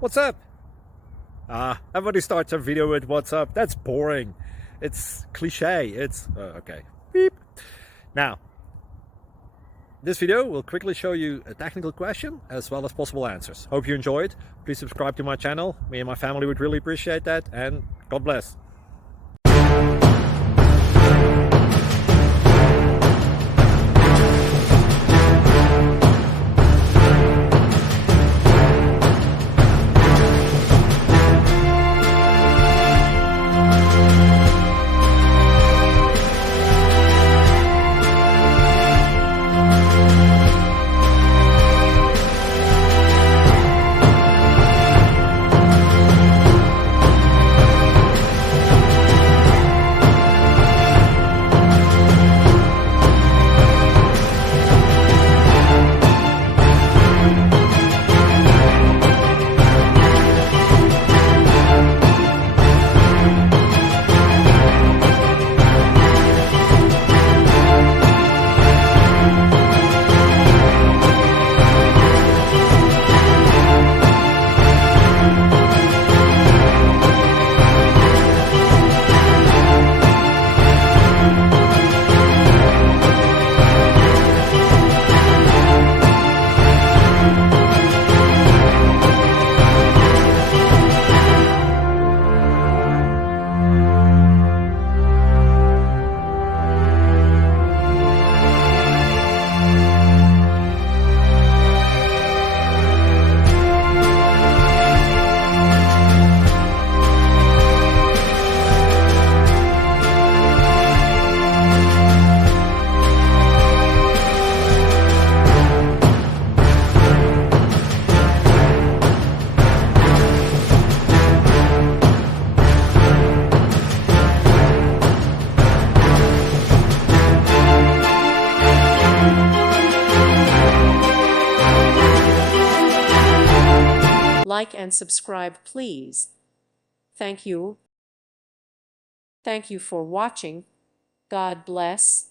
What's up? Everybody starts a video with what's up. That's boring. It's cliche. It's okay. Beep. Now, this video will quickly show you a technical question as well as possible answers. Hope you enjoyed. Please subscribe to my channel. Me and my family would really appreciate that, and God bless. Like and subscribe, please. Thank you. Thank you for watching. God bless.